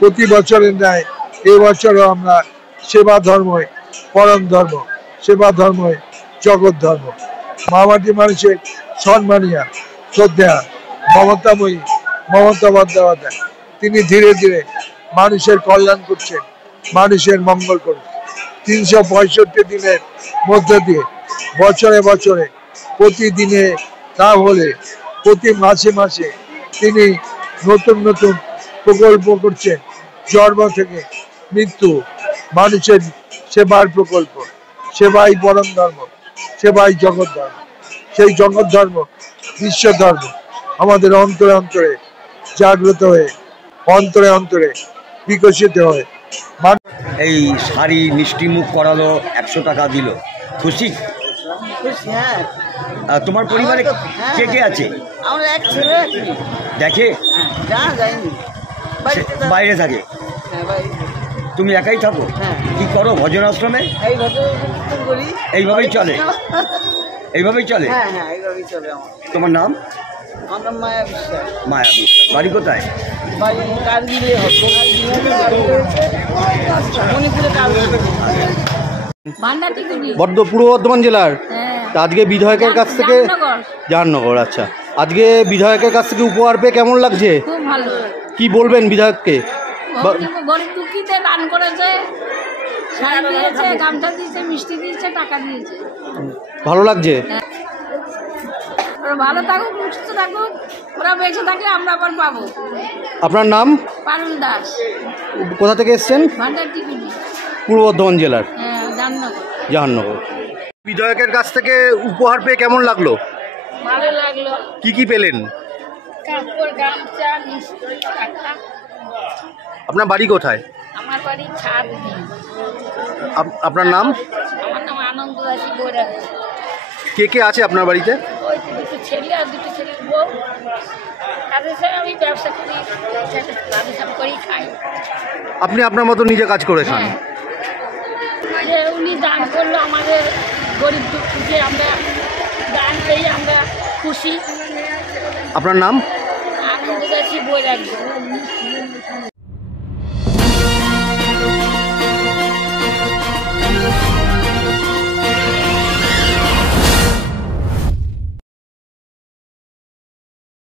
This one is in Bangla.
প্রতি বছরের ন্যায় এই বছরও আমরা সেবা ধর্মই পরম ধর্ম, সেবা ধর্মই জগৎ ধর্ম। মামাটি মানুষের সম্মানিয়া শ্রদ্ধা মমতাময়ী মমতা বন্দ্যোপাধ্যায়, তিনি ধীরে ধীরে মানুষের কল্যাণ করছেন, মানুষের মঙ্গল করছেন। 365 দিনের মধ্য দিয়ে বছরে বছরে প্রতিদিনে না হলে প্রতি মাসে মাসে তিনি নতুন নতুন প্রকল্প করছেন। জন্ম থেকে মৃত্যু মানুষের সেবার প্রকল্প, সেবাই পরম ধর্ম, সেবাই জগৎ ধর্ম। সেই জগৎ ধর্ম বিশ্ব ধর্ম আমাদের অন্তরে অন্তরে জাগ্রত হয়ে অন্তরে অন্তরে বিকশিত হয়ে। এই শাড়ি মিষ্টি মুখ করালো, 100 টাকা দিল, খুশি? তোমার পরিবারে কে কে আছে? দেখে বাইরে থাকে, তুমি একাই থাকো? কি করো ভজন আশ্রমে? এইভাবেই চলে, এইভাবেই চলে। তোমার নাম? মায়া বিশ্বাস। মায়া বিশ্বাস। বাড়ি কোথায়? বড্ড পূর্ব বর্ধমান জেলার। আজকে বিধায়কের কাছ থেকে জাহাননগর। আচ্ছা, আজকে বিধায়কের কাছ থেকে উপহার পেয়ে কেমন লাগছে? খুব ভালো। কি বলবেন বিধায়ককে? গরিব দুঃখীতে দান করেছে, শাড়ি দিয়েছে, গামছা দিয়েছে, মিষ্টি দিয়েছে, টাকা দিয়েছে। ভালো লাগছে? ওরা ভালো থাকুক, সুস্থ থাকুক, ওরা বেঁচে থাকলে আমরা আবার পাবো। আপনার নাম? পারুল দাস। কোথা থেকে এসছেন? ভান্ডারটিকুলি, পূর্ব বর্ধমান জেলার। জাহাননগর। জাহাননগর। বিধায়কের কাছ থেকে উপহার পেয়ে কেমন লাগলো? ভালো লাগলো। কি কি পেলেন? কাপড়, গামছা, মিষ্টি, টাকা। আপনার বাড়ি কোথায়? আমার বাড়ি ছাদ। আপনার নাম? আমার নাম আনন্দ দাসী বৈরাগ। কে কে আছে আপনার বাড়িতে? ওই দুটো ছেলে আর দুটো ছেলের বউ, তাদের সাথে আমি ব্যবসা করি, তাদের সাথে করেই খাই। আপনি আপনার মতো নিজে কাজ করে খান? যে উনি দান করলো আমাদের গরিব দুঃখীকে, আমরা দান পেয়ে আমরা খুশি। আপনার নাম? আনন্দ গাছি বই রাখবো।